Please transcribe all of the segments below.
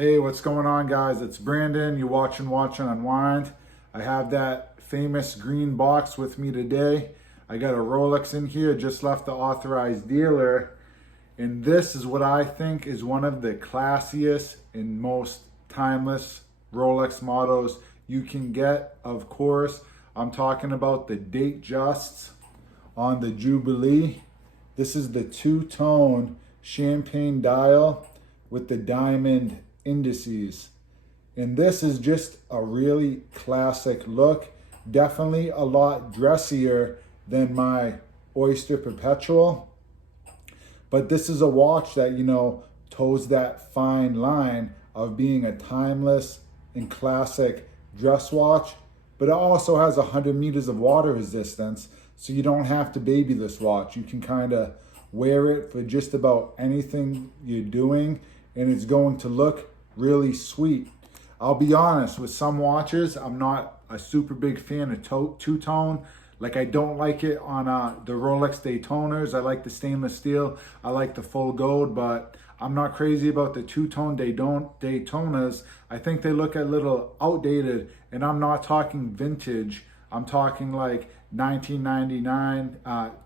Hey, what's going on, guys? It's Brandon. You watching Watch and Unwind. I have that famous green box with me today. I got a Rolex in here, just left the authorized dealer. And this is what I think is one of the classiest and most timeless Rolex models you can get. Of course, I'm talking about the Datejust on the Jubilee. This is the two-tone champagne dial with the diamond indices. And this is just a really classic look. Definitely a lot dressier than my Oyster Perpetual. But this is a watch that, toes that fine line of being a timeless and classic dress watch. But it also has 100 meters of water resistance, so you don't have to baby this watch. You can kind of wear it for just about anything you're doing, and it's going to look really sweet. I'll be honest, with some watches, I'm not a super big fan of two-tone. Like, I don't like it on the Rolex Daytonas. I like the stainless steel. I like the full gold, but I'm not crazy about the two-tone Daytonas. I think they look a little outdated, and I'm not talking vintage. I'm talking like 1999,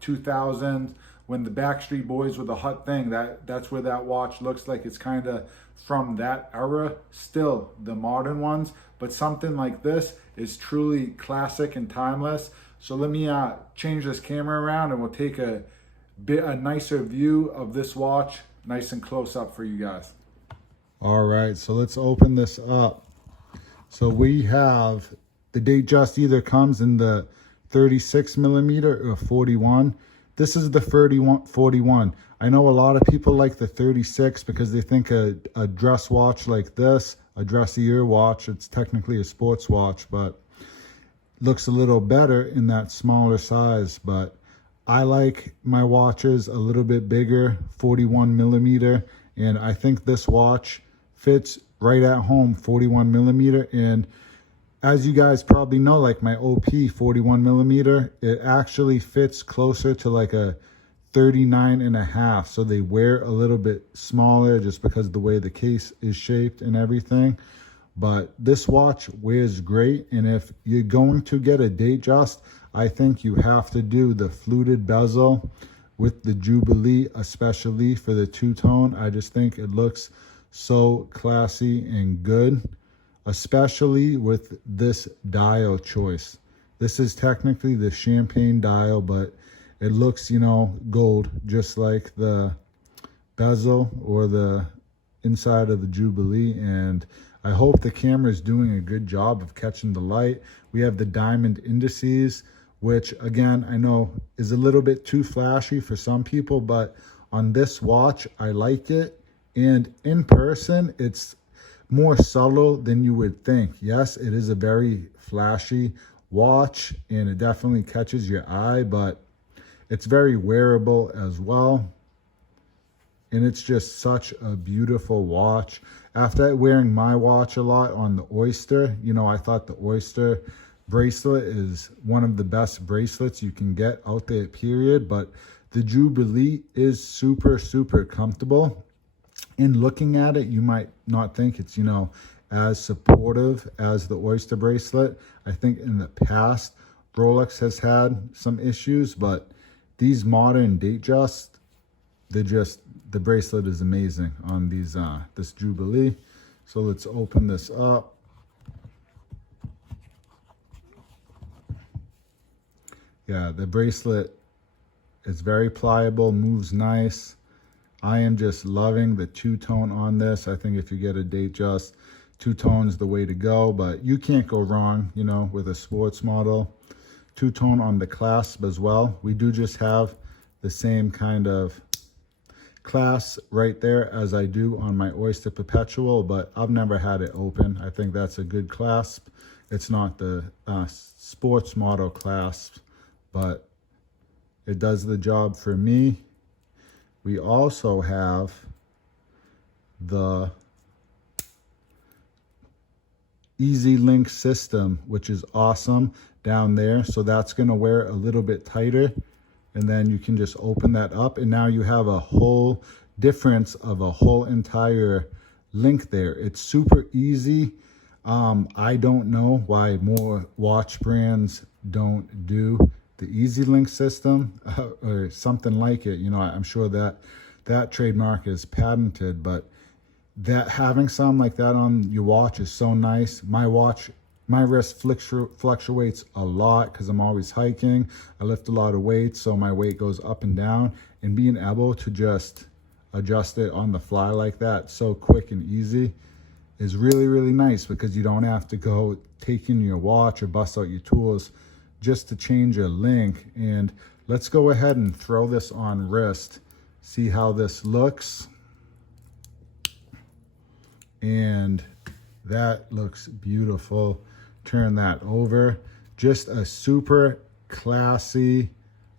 2000, when the Backstreet Boys were the hot thing. That's where that watch looks like it's kind of from that era. Still the modern ones, but something like this is truly classic and timeless. So let me change this camera around and we'll take a nicer view of this watch, nice and close up for you guys. All right, so let's open this up. So we have the Datejust either comes in the 36 millimeter or 41. This is the 41. I know a lot of people like the 36 because they think a dress watch like this, a dressier watch, it's technically a sports watch, but looks a little better in that smaller size. But I like my watches a little bit bigger, 41 millimeter, and I think this watch fits right at home, 41 millimeter. And as you guys probably know, like my OP 41 millimeter, it actually fits closer to like a 39 and a half. So they wear a little bit smaller just because of the way the case is shaped and everything. But this watch wears great. And if you're going to get a Datejust, I think you have to do the fluted bezel with the Jubilee, especially for the two-tone. I just think it looks so classy and good, especially with this dial choice. This is technically the champagne dial, but it looks, gold, just like the bezel or the inside of the Jubilee. And I hope the camera is doing a good job of catching the light. We have the diamond indices, which again, I know is a little bit too flashy for some people, but on this watch, I like it. And in person, it's more subtle than you would think. Yes, it is a very flashy watch and it definitely catches your eye, but it's very wearable as well. And it's just such a beautiful watch. After wearing my watch a lot on the Oyster, I thought the Oyster bracelet is one of the best bracelets you can get out there, period. But the Jubilee is super, super comfortable. In looking at it, you might not think it's, as supportive as the Oyster bracelet. I think in the past, Rolex has had some issues, but these modern Datejust, the bracelet is amazing on these this Jubilee. So let's open this up. Yeah, the bracelet is very pliable, moves nice. I am just loving the two-tone on this. I think if you get a Datejust, two-tone's the way to go, but you can't go wrong, with a sports model. Two-tone on the clasp as well. We do just have the same kind of clasp right there as I do on my Oyster Perpetual, but I've never had it open. I think that's a good clasp. It's not the sports model clasp, but it does the job for me. We also have the Easy Link system, which is awesome down there. So that's going to wear a little bit tighter. And then you can just open that up. And now you have a whole difference of a whole entire link there. It's super easy. I don't know why more watch brands don't do the easy link system or something like it. You know, I'm sure that that trademark is patented, but that having something like that on your watch is so nice. My wrist fluctuates a lot because I'm always hiking. I lift a lot of weight, so my weight goes up and down, and being able to just adjust it on the fly like that so quick and easy is really, really nice, because you don't have to go taking your watch or bust out your tools just to change a link. And let's go ahead and throw this on wrist, see how this looks. And that looks beautiful. Turn that over. Just a super classy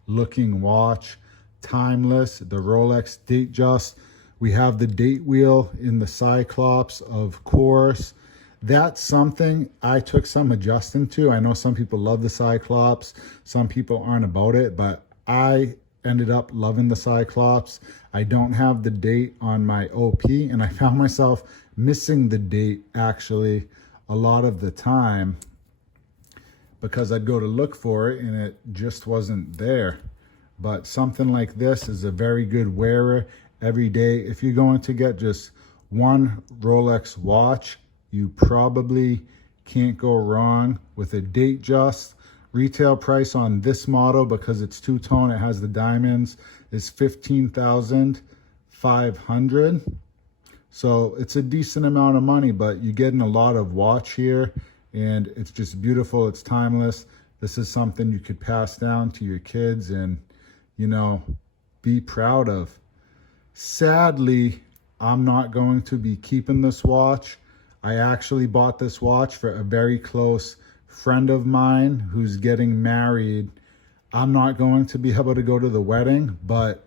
looking watch, timeless. The Rolex Datejust. We have the date wheel in the Cyclops, of course. That's something I took some adjusting to. I know some people love the Cyclops, some people aren't about it, but I ended up loving the Cyclops. I don't have the date on my OP, and I found myself missing the date actually a lot of the time, because I'd go to look for it and it just wasn't there. But something like this is a very good wearer every day. If you're going to get just one Rolex watch, you probably can't go wrong with a Datejust. Retail price on this model, because it's two-tone, it has the diamonds, is $15,500. So it's a decent amount of money, but you're getting a lot of watch here, and it's just beautiful. It's timeless. This is something you could pass down to your kids and, you know, be proud of. Sadly, I'm not going to be keeping this watch. I actually bought this watch for a very close friend of mine who's getting married. I'm not going to be able to go to the wedding, but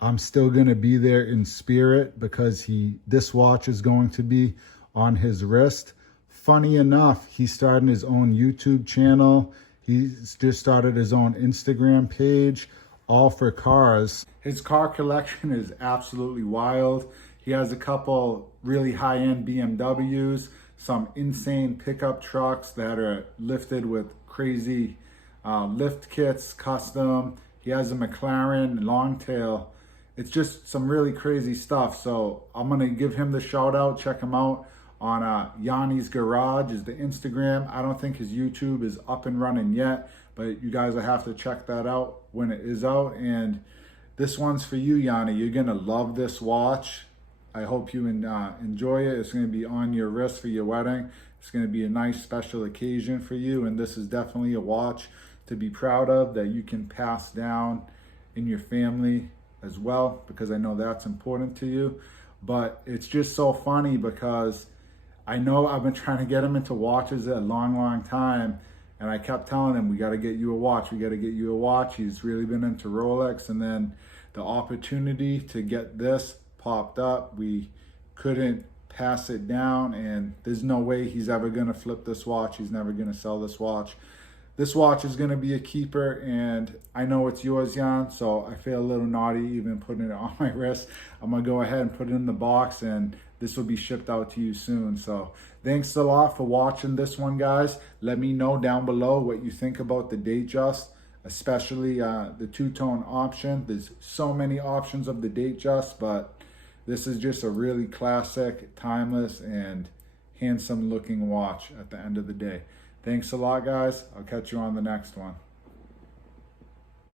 I'm still going to be there in spirit, because this watch is going to be on his wrist. Funny enough, he's starting his own YouTube channel. He's just started his own Instagram page, all for cars. His car collection is absolutely wild. He has a couple really high-end BMWs, some insane pickup trucks that are lifted with crazy lift kits, custom. He has a McLaren Longtail. It's just some really crazy stuff. So I'm gonna give him the shout out. Check him out on Yanni's Garage is the Instagram. I don't think his YouTube is up and running yet, but you guys will have to check that out when it is out. And this one's for you, Yanni. You're gonna love this watch. I hope you enjoy it. It's gonna be on your wrist for your wedding. It's gonna be a nice special occasion for you. And this is definitely a watch to be proud of, that you can pass down in your family as well, because I know that's important to you. But it's just so funny, because I know I've been trying to get him into watches a long, long time. And I kept telling him, we got to get you a watch. We got to get you a watch. He's really been into Rolex. And then the opportunity to get this popped up. We couldn't pass it down. And there's no way he's ever going to flip this watch. He's never going to sell this watch. This watch is going to be a keeper. And I know it's yours, Jan. So I feel a little naughty even putting it on my wrist. I'm going to go ahead and put it in the box, and this will be shipped out to you soon. So thanks a lot for watching this one, guys. Let me know down below what you think about the Datejust, especially the two-tone option. There's so many options of the Datejust, but this is just a really classic, timeless, and handsome looking watch at the end of the day. Thanks a lot, guys. I'll catch you on the next one.